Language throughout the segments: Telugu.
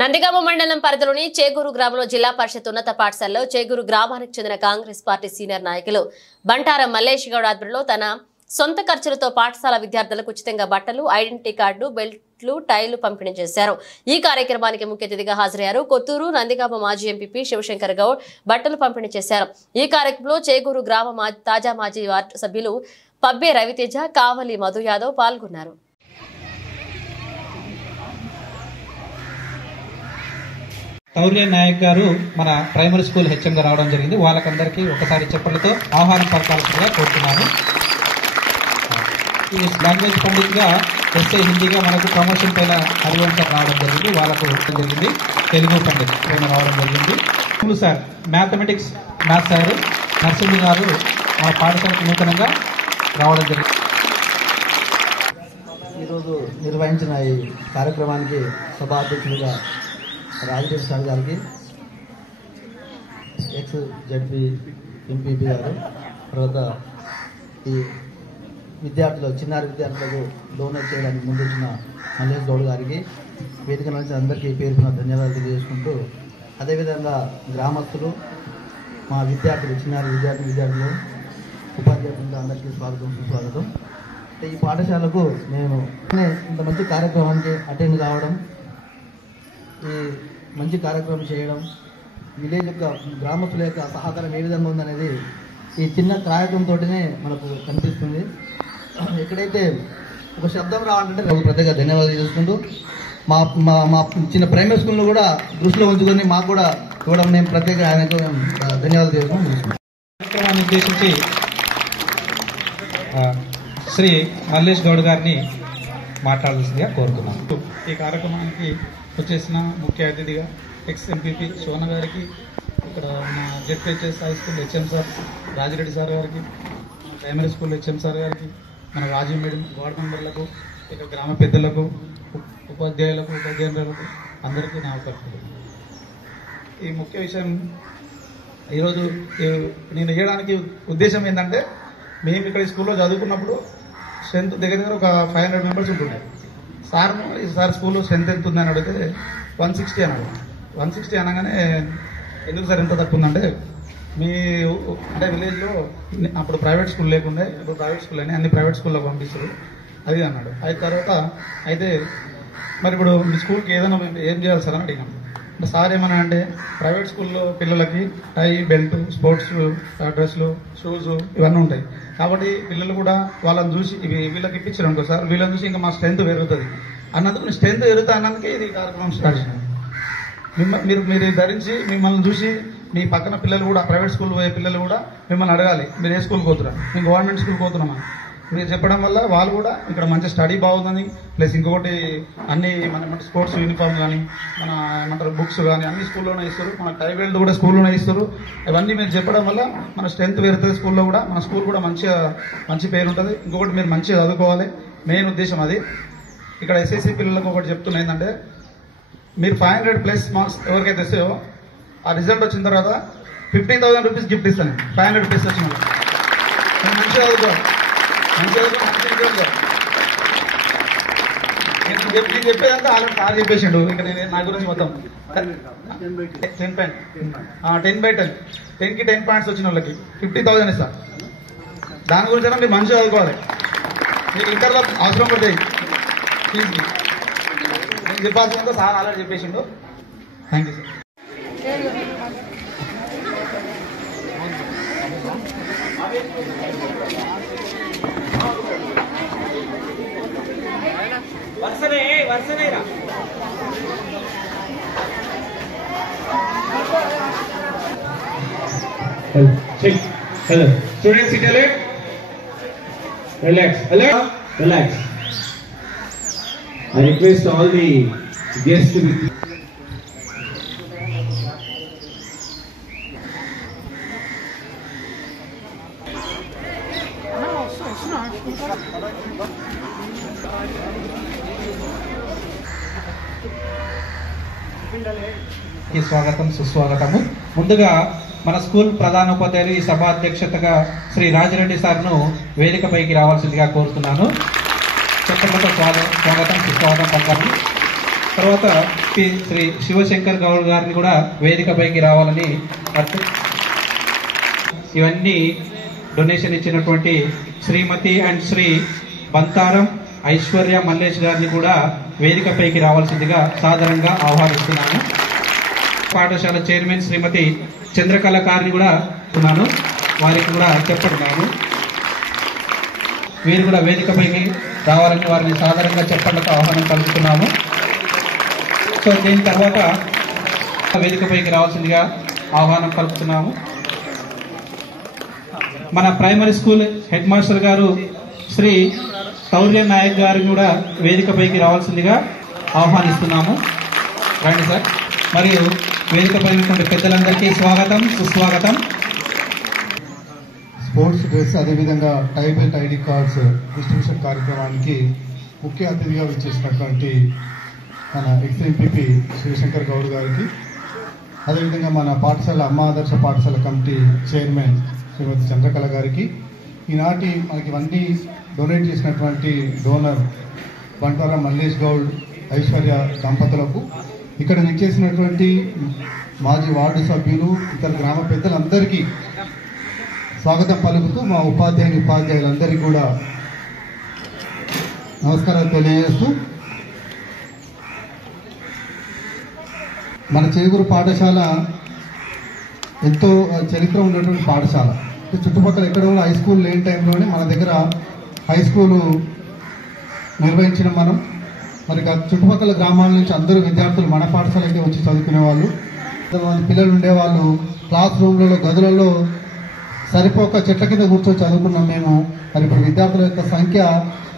నందిగామ మండలం పరిధిలోని చేగూరు గ్రామంలో జిల్లా పరిషత్ ఉన్నత పాఠశాలలో చేగూరు గ్రామానికి చెందిన కాంగ్రెస్ పార్టీ సీనియర్ నాయకులు బంటారం మల్లేష్ గౌడ్ ఆధ్వర్యంలో తన సొంత ఖర్చులతో పాఠశాల విద్యార్థులకు ఉచితంగా బట్టలు, ఐడెంటిటీ కార్డు, బెల్ట్లు, టైలు పంపిణీ చేశారు. ఈ కార్యక్రమానికి ముఖ్య అతిథిగా హాజరయ్యారు. కొత్తూరు నందిగామ మాజీ ఎంపీపీ శివశంకర్ గౌడ్ బట్టలు పంపిణీ చేశారు. ఈ కార్యక్రమంలో చేగూరు గ్రామ తాజా మాజీ వార్డు సభ్యులు పబ్బే రవితేజ, కావలి మధు యాదవ్ పాల్గొన్నారు. తౌర్య నాయక్ గారు మన ప్రైమరీ స్కూల్ హెచ్ఎంగా రావడం జరిగింది. వాళ్ళకందరికీ ఒకసారి చెప్పలతో ఆహ్వానం పలకాల్సిందిగా కోరుతున్నాను. ఈ లాంగ్వేజ్ పండిట్గా ఎస్ఏ హిందీగా మనకు ప్రమోషన్ పైన హరివంశం రావడం జరిగింది. వాళ్ళకు జరిగింది తెలుగు పండిట్ పైన రావడం జరిగింది. Sir mathematics maths sir Narasimha గారు మన పాఠశాలకు నూతనంగా రావడం జరిగింది. ఈరోజు నిర్వహించిన ఈ కార్యక్రమానికి సభా అధ్యక్షులుగా రాజరెడ్డి సార్ గారికి, ఎక్స్ జడ్పీ ఎంపీపీ గారు, తర్వాత ఈ విద్యార్థులకు చిన్నారి విద్యార్థులకు డొనేట్ చేయడానికి ముందొచ్చిన మల్లేష్ గౌడ్ గారికి, వేదిక నుంచి అందరికీ పేరున ధన్యవాదాలు తెలియజేసుకుంటూ, అదేవిధంగా గ్రామస్తులు, మా విద్యార్థులు, చిన్నారి విద్యార్థులు, ఉపాధ్యాయులు అందరికీ స్వాగతం, సుస్వాగతం. ఈ పాఠశాలకు నేను ఇంత మంచి కార్యక్రమానికి అటెండ్ కావడం, ఈ మంచి కార్యక్రమం చేయడం, విలేజ్ యొక్క గ్రామస్తుల యొక్క సహకారం ఏ విధంగా ఉందనేది ఈ చిన్న కార్యక్రమంతోనే మనకు కనిపిస్తుంది. ఎక్కడైతే ఒక శబ్దం రావాలంటే ప్రత్యేక ధన్యవాదాలు చేసుకుంటూ, మా మా చిన్న ప్రైమరీ స్కూల్ను కూడా దృష్టిలో ఉంచుకొని మాకు కూడా ఇవ్వడం మేము ప్రత్యేక ఆయనకు ధన్యవాదాలు చేసుకుంటాం. కార్యక్రమాన్ని ఉద్దేశించి శ్రీ మల్లేష్ గౌడ్ గారిని మాట్లాడాల్సిందిగా కోరుతున్నాను. ఈ కార్యక్రమానికి వచ్చేసిన ముఖ్య అతిథిగా ఎక్స్ ఎంపీపీ శోన గారికి, ఇక్కడ మా ZPHS high school HM sir Rajireddy sir గారికి, ప్రైమరీ స్కూల్ హెచ్ఎం సార్ గారికి, మన రాజీవ్ మేడం, వార్డు మెంబర్లకు, ఇక గ్రామ పెద్దలకు, ఉపాధ్యాయులకు, ఉపాధ్యాయులకు అందరికీ నా అవసరం. ఈ ముఖ్య విషయం ఈరోజు నేను వేయడానికి ఉద్దేశం ఏంటంటే, మేము ఇక్కడ ఈ స్కూల్లో చదువుకున్నప్పుడు స్ట్రెంత్ దగ్గర ఒక 500 మెంబర్స్ ఉంటుండే. సార్ స్కూల్లో స్ట్రెంత్ ఎంత ఉందని అడిగితే 160 అన్నాడు. 160 అనగానే ఎందుకు సార్ ఎంత తక్కువ ఉందంటే, మీ అంటే విలేజ్లో అప్పుడు ప్రైవేట్ స్కూల్ లేకుండే, ఇప్పుడు ప్రైవేట్ స్కూల్ అని అన్ని ప్రైవేట్ స్కూల్లో పంపిస్తారు అది అన్నాడు. అయిన తర్వాత అయితే మరి ఇప్పుడు మీ స్కూల్కి ఏదైనా ఏం చేయాలి సార్ అని అడిగాను. అంటే సార్ ఏమన్నా అంటే, ప్రైవేట్ స్కూల్లో పిల్లలకి టై, బెల్ట్, స్పోర్ట్స్ డ్రెస్లు, షూస్ ఇవన్నీ ఉంటాయి కాబట్టి పిల్లలు కూడా వాళ్ళని చూసి వీళ్ళకి ఇప్పించారు అనుకో సార్, వీళ్ళని చూసి ఇంకా మా స్ట్రెంత్ పెరుగుతుంది అన్నందుకు స్ట్రెంత్ పెరుగుతా అన్నందుకే ఇది కార్యక్రమం స్టార్ట్ చేసినాం. మీరు ధరించి మిమ్మల్ని చూసి మీ పక్కన పిల్లలు కూడా, ప్రైవేట్ స్కూల్ పోయే పిల్లలు కూడా మిమ్మల్ని అడగాలి, మీరు ఏ స్కూల్కి పోతున్నారు, మేము గవర్నమెంట్ స్కూల్కి పోతున్నామా మీరు చెప్పడం వల్ల వాళ్ళు కూడా ఇక్కడ మంచి స్టడీ బాగుందని, ప్లస్ ఇంకొకటి అన్ని మన స్పోర్ట్స్ యూనిఫామ్ కానీ, మన ఏమంటారు బుక్స్ కానీ అన్ని స్కూల్లోనే ఇస్తారు, మన టై బెల్ట్ కూడా స్కూల్లోనే ఇస్తారు. ఇవన్నీ మీరు చెప్పడం వల్ల మన స్ట్రెంత్ పెరుగుతుంది స్కూల్లో కూడా, మన స్కూల్ కూడా మంచి పేరు ఉంటుంది. ఇంకొకటి మీరు మంచిగా చదువుకోవాలి, మెయిన్ ఉద్దేశం అది. ఇక్కడ ఎస్ఎస్సీ పిల్లలకు ఒకటి చెప్తున్నా ఏంటంటే, మీరు 500+ మార్క్స్ ఎవరికైతే వస్తాయో ఆ రిజల్ట్ వచ్చిన తర్వాత 50,000 రూపీస్ గిఫ్ట్ ఇస్తాను. 500+ వచ్చిన మంచిగా చదువుకోవాలి, నేను చెప్పేదంతా ఆల్రెడీ సార్ చెప్పేసిండు. ఇంకా నేను నా గురించి మొత్తం 10/10 10కి 10 పాయింట్స్ వచ్చిన వాళ్ళకి 50,000 ఇస్తా. దాని గురించి మీరు మంచిగా చదువుకోవాలి. మీకు ఇంటర్లో అవసరం పడుతుంది ఫీజుకి. నేను చెప్పాల్సిందో సార్ ఆల్రెడీ చెప్పేసిండు. Thank you sir. వరుసనేరా Hello. Students, sit alert. Relax. Alert. Relax. I request all the guests to be. స్వాగతం, సుస్వాగతము. ముందుగా మన స్కూల్ ప్రధానోపాధ్యాయులు ఈ సభ అధ్యక్షతగా శ్రీ రాజిరెడ్డి సార్ను వేదికపైకి రావాల్సిందిగా కోరుతున్నాను. చెప్పడంతో స్వాగతం, సుస్వాగతం పలకాలి. తర్వాత శ్రీ శివశంకర్ గౌడ్ గారిని కూడా వేదికపైకి రావాలని ఇవన్నీ డొనేషన్ ఇచ్చినటువంటి శ్రీమతి అండ్ శ్రీ బంతారం ఐశ్వర్య మల్లేష్ గారిని కూడా వేదికపైకి రావాల్సిందిగా సాదరంగా ఆహ్వానిస్తున్నాను. పాఠశాల చైర్మన్ శ్రీమతి చంద్రకళ గారిని కూడా ఉన్నాను, వారికి కూడా చెప్పడున్నాను. వీరు కూడా వేదికపైకి రావాలని వారిని సాదరంగా చెప్పడంతో ఆహ్వానం పలుకుతున్నాము. సో దీని తర్వాత వేదికపైకి రావాల్సిందిగా ఆహ్వానం పలుకుతున్నాము. మన ప్రైమరీ స్కూల్ హెడ్ మాస్టర్ గారు శ్రీ శౌర్య నాయక్ గారిని కూడా వేదికపైకి రావాల్సిందిగా ఆహ్వానిస్తున్నాము. రండి సార్. మరియు వేదికపై ఉన్నటువంటి పెద్దలందరికీ స్వాగతం, సుస్వాగతం. స్పోర్ట్స్ డ్రెస్ అదేవిధంగా tie belt ID cards distribution కార్యక్రమానికి ముఖ్య అతిథిగా విచ్చేసినటువంటి మన ఎక్స్ఎంపీపీ శివశంకర్ గౌడ్ గారికి, అదేవిధంగా మన పాఠశాల అమ్మ ఆదర్శ పాఠశాల కమిటీ చైర్మన్ శ్రీమతి చంద్రకళ గారికి, ఈనాటి మనకి ఇవన్నీ డొనేట్ చేసినటువంటి డోనర్ బంటారా మల్లేష్ గౌడ్ ఐశ్వర్య దంపతులకు, ఇక్కడ విచ్చేసినటువంటి మాజీ వార్డు సభ్యులు, ఇతర గ్రామ పెద్దలందరికీ స్వాగతం పలుకుతూ మా ఉపాధ్యాయులందరికీ కూడా నమస్కారాలు తెలియజేస్తూ, మన చేగూరు పాఠశాల ఎంతో చరిత్ర ఉన్నటువంటి పాఠశాల. చుట్టుపక్కల ఎక్కడ కూడా హై స్కూల్ లేని టైంలోనే మన దగ్గర హై స్కూలు నిర్వహించిన మనం. మరి చుట్టుపక్కల గ్రామాల నుంచి అందరూ విద్యార్థులు మన పాఠశాలకి వచ్చి చదువుకునే వాళ్ళు. కొంతమంది పిల్లలు ఉండేవాళ్ళు క్లాస్ రూమ్లలో గదులలో సరిపోక చెట్ల కింద కూర్చొని చదువుకున్నాం మేము. మరి ఇప్పుడు విద్యార్థుల యొక్క సంఖ్య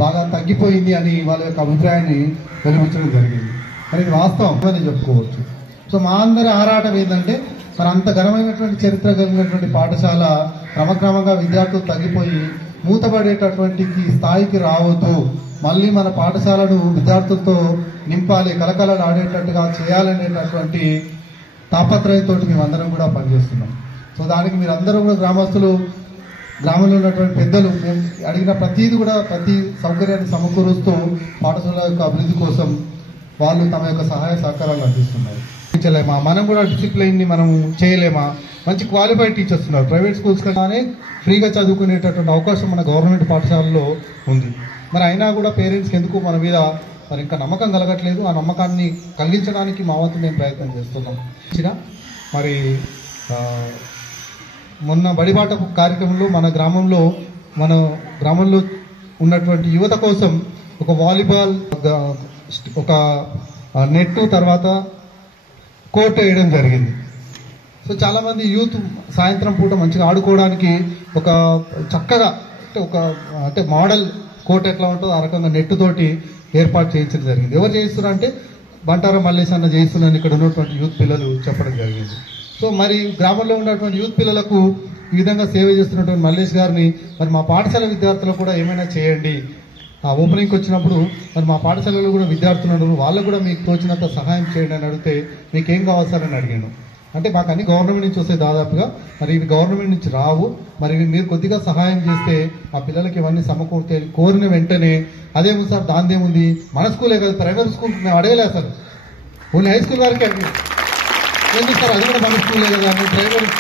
బాగా తగ్గిపోయింది అని వాళ్ళ యొక్క అభిప్రాయాన్ని వెలిపించడం జరిగింది. మరి ఇది వాస్తవం అని చెప్పుకోవచ్చు. సో మా అందరి ఆరాటం ఏంటంటే, మరి అంత ఘనమైనటువంటి చరిత్ర కలిగినటువంటి పాఠశాల క్రమక్రమంగా విద్యార్థులు తగ్గిపోయి మూతపడేటటువంటి స్థాయికి రావద్దు, మళ్ళీ మన పాఠశాలను విద్యార్థులతో నింపాలి, కలకలలు ఆడేటట్టుగా చేయాలనేటటువంటి తాపత్రయంతో మేమందరం కూడా పనిచేస్తున్నాం. సో దానికి మీరందరూ కూడా గ్రామస్తులు, గ్రామంలో ఉన్నటువంటి పెద్దలు మేము అడిగిన ప్రతిదీ కూడా ప్రతి సౌకర్యాన్ని సమకూరుస్తూ పాఠశాల యొక్క అభివృద్ధి కోసం వాళ్ళు తమ యొక్క సహాయ సహకారాలు అందిస్తున్నారు. మనం కూడా డిసిప్లైన్ని మనం చేయలేమా? మంచి క్వాలిఫైడ్ టీచర్స్ ఉన్నారు. ప్రైవేట్ స్కూల్స్ కానీ ఫ్రీగా చదువుకునేటటువంటి అవకాశం మన గవర్నమెంట్ పాఠశాలలో ఉంది. మరి అయినా కూడా పేరెంట్స్కి ఎందుకు మన మీద మరి ఇంకా నమ్మకం కలగట్లేదు. ఆ నమ్మకాన్ని కలిగించడానికి మా వంతు మేము ప్రయత్నం చేస్తున్నాం. మరి మొన్న బడిబాట కార్యక్రమంలో మన గ్రామంలో ఉన్నటువంటి యువత కోసం ఒక వాలీబాల్, ఒక నెట్, తర్వాత కోర్టు వేయడం జరిగింది. సో చాలా మంది యూత్ సాయంత్రం పూట మంచిగా ఆడుకోవడానికి ఒక చక్కగా అంటే మోడల్ కోర్టు ఎట్లా ఉంటుందో ఆ రకంగా నెట్ తోటి ఏర్పాటు చేయించడం జరిగింది. ఎవరు చేయిస్తున్నారు అంటే బంటారా మల్లేష్ అన్న చేయిస్తున్నారని ఇక్కడ ఉన్నటువంటి యూత్ పిల్లలు చెప్పడం జరిగింది. సో మరి గ్రామంలో ఉన్నటువంటి యూత్ పిల్లలకు ఈ విధంగా సేవ చేస్తున్నటువంటి మల్లేష్ గారిని మరి మా పాఠశాల విద్యార్థులకు కూడా ఏమైనా చేయండి. ఆ ఓపెనింగ్కి వచ్చినప్పుడు మరి మా పాఠశాలలో కూడా విద్యార్థులు ఉన్నారు, వాళ్ళకు కూడా మీకు తోచినంత సహాయం చేయండి అని అడిగితే మీకేం కావాలి సార్ అని అడిగాను. అంటే మాకు అన్ని గవర్నమెంట్ నుంచి వస్తాయి దాదాపుగా, మరి ఇవి గవర్నమెంట్ నుంచి రావు, మరి మీరు కొద్దిగా సహాయం చేస్తే ఆ పిల్లలకి ఇవన్నీ సమకూర్తే కోరిన వెంటనే అదేమో సార్ దానిదేముంది, మన స్కూలే కాదు ప్రైవేట్ స్కూల్ మేము అడగలేదు సార్, ఓన్లీ హై స్కూల్ వరకే అడిగాను. ఎందుకు సార్ అది కూడా మన స్కూలే కదా,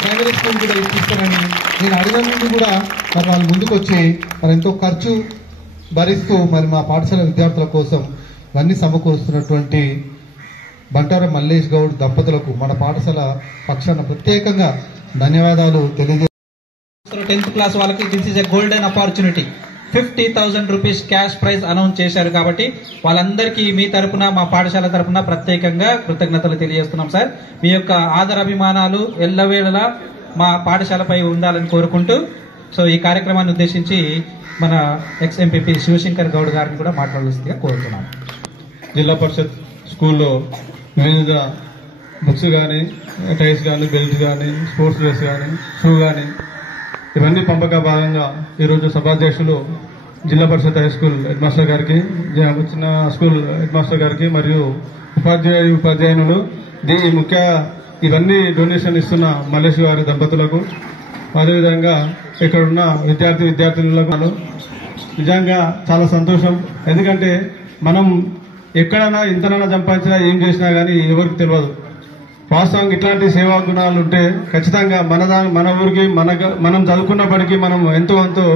ప్రైమరీ స్కూల్ కూడా ఇప్పిస్తానని నేను అడిగిన ముందు కూడా మరి వాళ్ళు ముందుకు వచ్చి మరి ఎంతో ఖర్చు భరిస్తూ మరి మా పాఠశాల విద్యార్థుల కోసం ఇవన్నీ సమకూరుస్తున్నటువంటి బంటారా మల్లేష్ గౌడ్ దంపతులకు మన పాఠశాల పక్షాన ప్రత్యేకంగా ధన్యవాదాలు తెలియజేస్తారు. 10th క్లాస్ వాళ్ళకి this is a golden opportunity. 50,000 rupees cash prize announce చేశారు కాబట్టి వాళ్ళందరికీ మీ తరపున, మా పాఠశాల తరపున ప్రత్యేకంగా కృతజ్ఞతలు తెలియజేస్తున్నాం సార్. మీ యొక్క ఆదరాభిమానాలు ఎల్లవేళలా మా పాఠశాలపై ఉండాలని కోరుకుంటూ, సో ఈ కార్యక్రమాన్ని ఉద్దేశించి మన ఎక్స్ఎంపీపీ శివశంకర్ గౌడ్ గారిని కూడా మాట్లాడాల్సిందిగా కోరుతున్నాం. జిల్లా పరిషత్ స్కూల్లో వివిధ బుక్స్ కానీ, టైర్స్ కానీ, బెల్ట్ కానీ, స్పోర్ట్స్ డ్రెస్ కానీ, షూ కానీ ఇవన్నీ పంపక భాగంగా ఈరోజు సభాధ్యక్షులు జిల్లా పరిషత్ హై స్కూల్ హెడ్ మాస్టర్ గారికి, చిన్న స్కూల్ హెడ్ మాస్టర్ గారికి మరియు ఉపాధ్యాయులు ఇవన్నీ డొనేషన్ ఇస్తున్న మల్లేష్ గారి దంపతులకు, అదేవిధంగా ఇక్కడ ఉన్న విద్యార్థులకు నిజంగా చాలా సంతోషం. ఎందుకంటే మనం ఎక్కడైనా ఇంతనైనా సంపాదించినా ఏం చేసినా గానీ ఎవరికి తెలియదు. వాస్తవంగా ఇట్లాంటి సేవా గుణాలు ఉంటే ఖచ్చితంగా మన ఊరికి మనం చదువుకున్నప్పటికీ మనం ఎంతో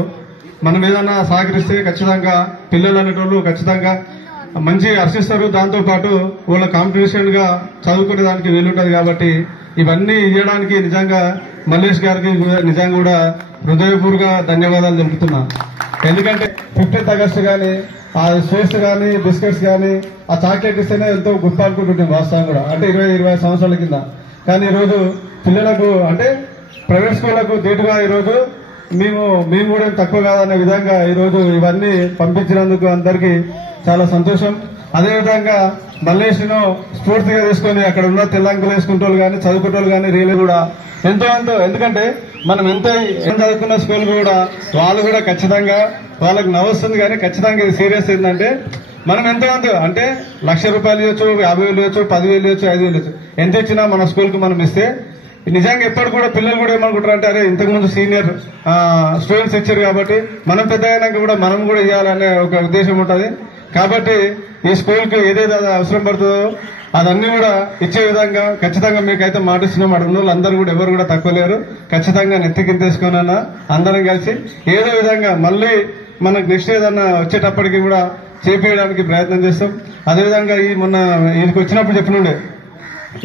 మనం ఏదైనా సహకరిస్తే ఖచ్చితంగా పిల్లలు అనేటోళ్ళు ఖచ్చితంగా మంచి హర్షిస్తారు. దాంతో పాటు వాళ్ళ కాంపిటీషన్ గా చదువుకునే దానికి వీలుంటది. కాబట్టి ఇవన్నీ ఇవ్వడానికి నిజంగా మల్లేష్ గారికి నిజంగా కూడా హృదయపూర్వక ధన్యవాదాలు తెలుపుతున్నా. ఎందుకంటే 15th ఆగస్టు గానీ ఆ స్వీట్స్ గానీ బిస్కెట్స్ గానీ ఆ చాక్లెట్ ఇస్తేనే ఎంతో గొప్ప అనుకుంటుంటాం వాస్తవం కూడా, అంటే 20 సంవత్సరాల కింద. కానీ ఈరోజు పిల్లలకు అంటే ప్రైవేట్ స్కూళ్లకు ధీటుగా ఈరోజు మేము కూడా తక్కువ కాదనే విధంగా ఈరోజు ఇవన్నీ పంపించినందుకు అందరికీ చాలా సంతోషం. అదేవిధంగా మల్లేష్ను స్ఫూర్తిగా తీసుకొని అక్కడ ఉన్న తెల్లంకులు వేసుకుంటోళ్ళు కానీ చదువుకుంటోళ్ళు కానీ రీలు కూడా ఎంతో ఎందుకంటే మనం ఎంత చదువుకున్న స్కూల్ కూడా వాళ్ళు కూడా ఖచ్చితంగా వాళ్ళకి నవ్వుస్తుంది. కానీ ఖచ్చితంగా ఇది సీరియస్ ఏంటంటే మనం ఎంతో అంటే ₹1,00,000 ఇవ్వచ్చు, 50,000 ఇవ్వచ్చు, 10,000 ఇవ్వచ్చు, 5,000 ఇవ్వచ్చు. ఎంత ఇచ్చినా మన స్కూల్ కు మనం ఇస్తే నిజంగా ఎప్పుడు కూడా పిల్లలు కూడా ఏమనుకుంటారు అంటే అరే ఇంతకుముందు సీనియర్ స్టూడెంట్స్ ఇచ్చారు కాబట్టి మనం పెద్ద అయినాక కూడా మనం కూడా ఇవ్వాలనే ఒక ఉద్దేశం ఉంటుంది. కాబట్టి ఈ స్కూల్ కి ఏదైతే అవసరం పడుతుందో అదన్నీ కూడా ఇచ్చే విధంగా ఖచ్చితంగా మీకైతే మాటిస్తున్నాం. అడుగున వాళ్ళు అందరూ కూడా ఎవరు కూడా తక్కువ లేరు. ఖచ్చితంగా నెత్తికింతేసుకున్నా అందరం కలిసి ఏదో విధంగా మళ్ళీ మనకు నెక్స్ట్ ఏదన్నా వచ్చేటప్పటికి కూడా చేపేయడానికి ప్రయత్నం చేస్తాం. అదేవిధంగా ఈ మొన్న ఈయనకి వచ్చినప్పుడు చెప్పినుండే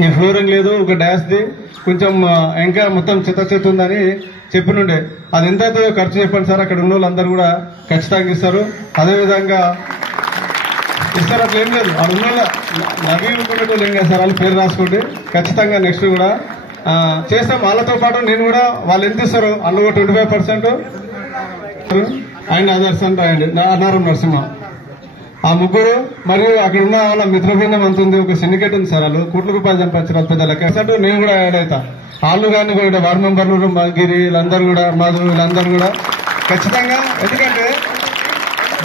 ఈ ఫ్లోరింగ్ లేదు, ఒక డాష్ది కొంచెం ఇంకా మొత్తం చెత్త ఉందని చెప్పినుండే. అది ఎంత అవుతుందో ఖర్చు చెప్పండి సార్, అక్కడ ఉన్న వాళ్ళందరూ కూడా ఖచ్చితంగా ఇస్తారు. అదేవిధంగా ఇస్తారు, అట్లా ఏం లేదు. వాళ్ళు ఉన్న నవీనుకునేటోళ్ళు ఏం కాదు సార్, వాళ్ళు పేరు రాసుకోండి. ఖచ్చితంగా నెక్స్ట్ కూడా చేస్తాం. వాళ్ళతో పాటు నేను కూడా వాళ్ళు ఎంత ఇస్తారు అందులో 25% అండ్ అదర్స్ అని రాయండి. అన్నారం నరసింహ ఆ ముగ్గురు మరియు అక్కడ ఉన్న వాళ్ళ మిత్రబృందం అంత ఉంది. ఒక సిండికేట్ ఉంది సార్, వాళ్ళు ₹1,00,000 సంపాదించారు పెద్ద లెక్క. నేను కూడా యాడ్ అవుతా. వాళ్ళు కానీ కూడా వార్డు మెంబర్లు గిరి వీళ్ళందరూ కూడా మాధు వీళ్ళందరూ కూడా ఖచ్చితంగా. ఎందుకంటే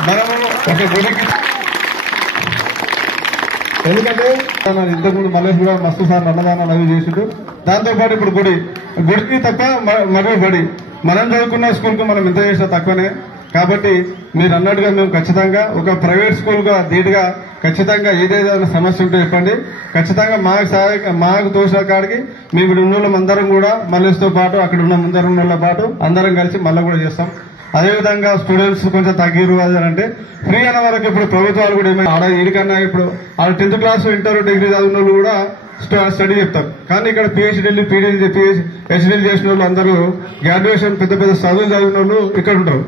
మనము ఒక గుడికి ఇంతకుముందు మల్లేష్ కూడా మస్తు సార్ అన్నదానాలు అవి చేసిండు. దాంతోపాటు ఇప్పుడు గుడికి తప్ప మరియు బడి మనం చదువుకున్న స్కూల్ కు మనం ఎంత చేసినా తక్కువనే. కాబట్టి మీరు అన్నట్టుగా మేము ఖచ్చితంగా ఒక ప్రైవేట్ స్కూల్ గా ధీటుగా ఖచ్చితంగా ఏదైనా సమస్య ఉంటే చెప్పండి. ఖచ్చితంగా మాకు తోసిన కాడికి మేము ఉన్న అందరం కూడా మల్లేష్తో పాటు అక్కడ ఉన్న ముందర ఉన్న పాటు అందరం కలిసి మళ్ళీ కూడా చేస్తాం. అదేవిధంగా స్టూడెంట్స్ కొంచెం తగ్గిరు అంటే ఫ్రీ అన్న వరకు ఇప్పుడు ప్రభుత్వాలు కూడా ఏమైనా ఆడ ఈడికన్నా ఇప్పుడు వాళ్ళు 10th క్లాస్ ఇంటర్ డిగ్రీ చదివిన వాళ్ళు కూడా స్టడీ చెప్తారు. కానీ ఇక్కడ పిహెచ్డీలు హెచ్డీలు చేసిన వాళ్ళు అందరూ గ్రాడ్యుయేషన్ పెద్ద చదువులు చదివిన వాళ్ళు ఇక్కడ ఉంటారు.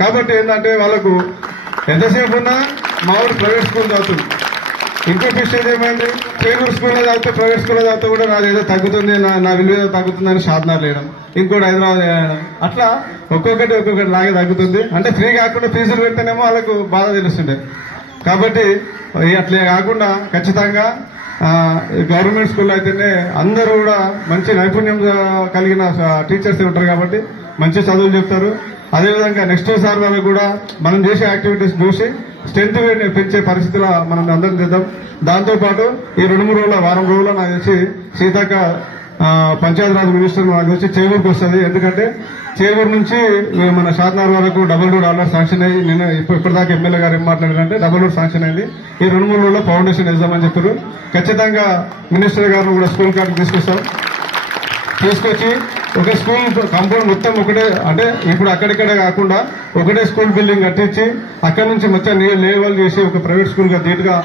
కాబట్టి ఏంటంటే వాళ్ళకు ఎంతసేపు ఉన్నా మా ఊరు ప్రైవేట్ స్కూల్ చదువుతుంది. ఇంకో విషయం ఏమైంది, చేగూరు స్కూల్లో చదివితే ప్రైవేట్ స్కూల్లో చదివితే కూడా నాదేదో తగ్గుతుంది, నా విలువ ఏదో తగ్గుతుందని షాద్నార్ లేయడం, ఇంకోటి హైదరాబాద్ చేయడం, అట్లా ఒక్కొక్కటి లాగే తగ్గుతుంది. అంటే ఫ్రీ కాకుండా ఫీజులు పెడితేనేమో వాళ్ళకు బాధ తెలుస్తుండే. కాబట్టి అట్లే కాకుండా ఖచ్చితంగా గవర్నమెంట్ స్కూల్లో అయితేనే అందరూ కూడా మంచి నైపుణ్యం కలిగిన టీచర్స్ ఉంటారు కాబట్టి మంచి చదువులు చెప్తారు. అదేవిధంగా నెక్స్ట్ సార్ వాళ్ళకు కూడా మనం చేసే యాక్టివిటీస్ చూసి స్ట్రెంత్ పెంచే పరిస్థితిలో మనం అందరం చేద్దాం. దాంతోపాటు ఈ 2-3 రోజుల వారం రోజుల్లో నాకు తెలిసి సీతక్క పంచాయతీరాజ్ మినిస్టర్ నాకు వచ్చి చేగూరుకు వస్తుంది. ఎందుకంటే చేగూరు నుంచి మన షాద్నార్ వరకు $2 శాంక్షన్ అయ్యి నేను ఇప్పటిదాకా ఎమ్మెల్యే గారు ఏం మాట్లాడారంటే $2 శాంక్షన్ అయింది. ఈ 2-3 రోజుల్లో ఫౌండేషన్ వేద్దామని చెప్పారు. ఖచ్చితంగా మినిస్టర్ గారు కూడా స్కూల్ కార్డు తీసుకొచ్చి ఒక స్కూల్ కాంపౌండ్ మొత్తం ఒకటే, అంటే ఇప్పుడు అక్కడిక్కడ కాకుండా ఒకటే స్కూల్ బిల్డింగ్ కట్టించి అక్కడి నుంచి మొత్తం లేవల్ చేసి ఒక ప్రైవేట్ స్కూల్ గా ధీటుగా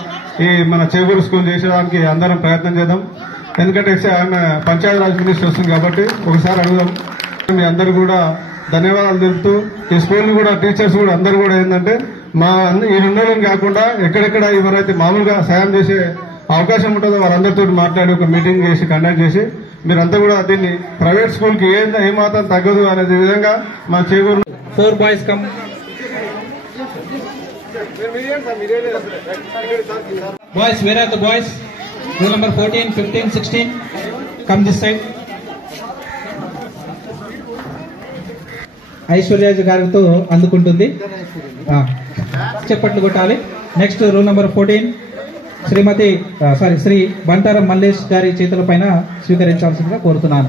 ఈ మన చేగూరు స్కూల్ చేసేదానికి అందరం ప్రయత్నం చేద్దాం. ఎందుకంటే ఆమె పంచాయతీరాజ్ మినిస్టర్ వస్తుంది కాబట్టి ఒకసారి అడుగుదాం. మీ అందరు కూడా ధన్యవాదాలు తెలుపుతూ ఈ స్కూల్ కూడా టీచర్స్ కూడా అందరు కూడా ఏంటంటే ఈ 2 రోజులు కాకుండా ఎక్కడెక్కడ ఎవరైతే మామూలుగా సాయం చేసే అవకాశం ఉంటుందో వాళ్ళందరితో మాట్లాడి ఒక మీటింగ్ చేసి కండక్ట్ చేసి మీరంతా కూడా దీన్ని ప్రైవేట్ స్కూల్ కి ఏమాత్రం తగ్గదు అనే విధంగా మా Cheguru 4 boys come. Boys, where are the boys? Roll number 14, 15, 16. Come this side. ఐశ్వర్యాజు గారితో అందుకుంటుంది. చెప్పట్లు కొట్టాలి. Next rule number 14 Shri Bantaram Mallesh గారి చేతుల పైన స్వీకరించాల్సిందిగా కోరుతున్నాను.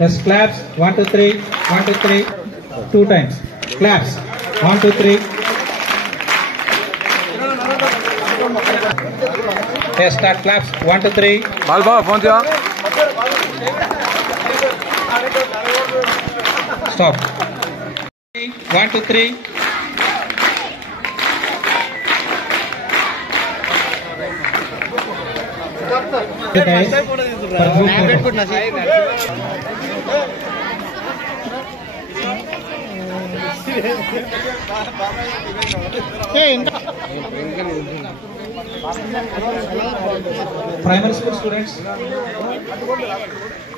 Yes, claps. 1, 2, 3. 1, 2, 3. 2 times. Claps. 1, 2, 3. Yes, start claps. 1, 2, 3. Balba, phone diya. Stop. 1, 2, 3. Guys, for group photo. Primary school students.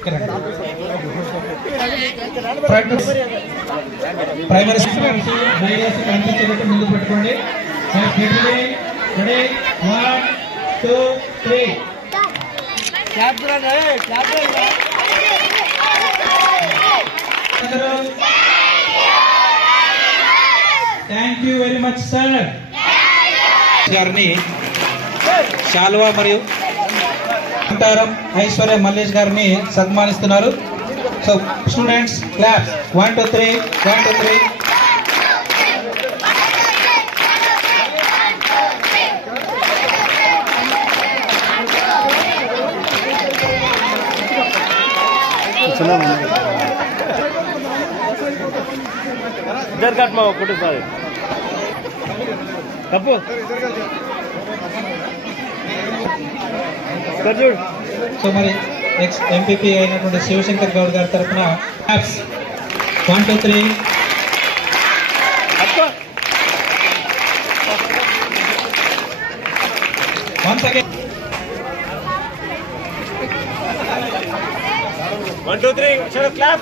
Correct. Primary students. దయచేసి కనిపించేటట్టు ముందు పెట్టుకోండి. Ready? 1, 2, 3. Thank you very much sir గారిని శాలువా మరియు బంటారం ఐశ్వర్య మల్లేష్ గారిని సన్మానిస్తున్నారు. So students clap 1, 2, 3. 1, 2, 3. इधर काट माओ फोटो सारे कपू సో మరి నెక్స్ట్ ఎంపీపీ అయినటువంటి శివశంకర్ గౌడ్ గారి తరఫున క్లాప్స్ 1, 2, 3. Once again. 1, 2, 3 चलो क्लैप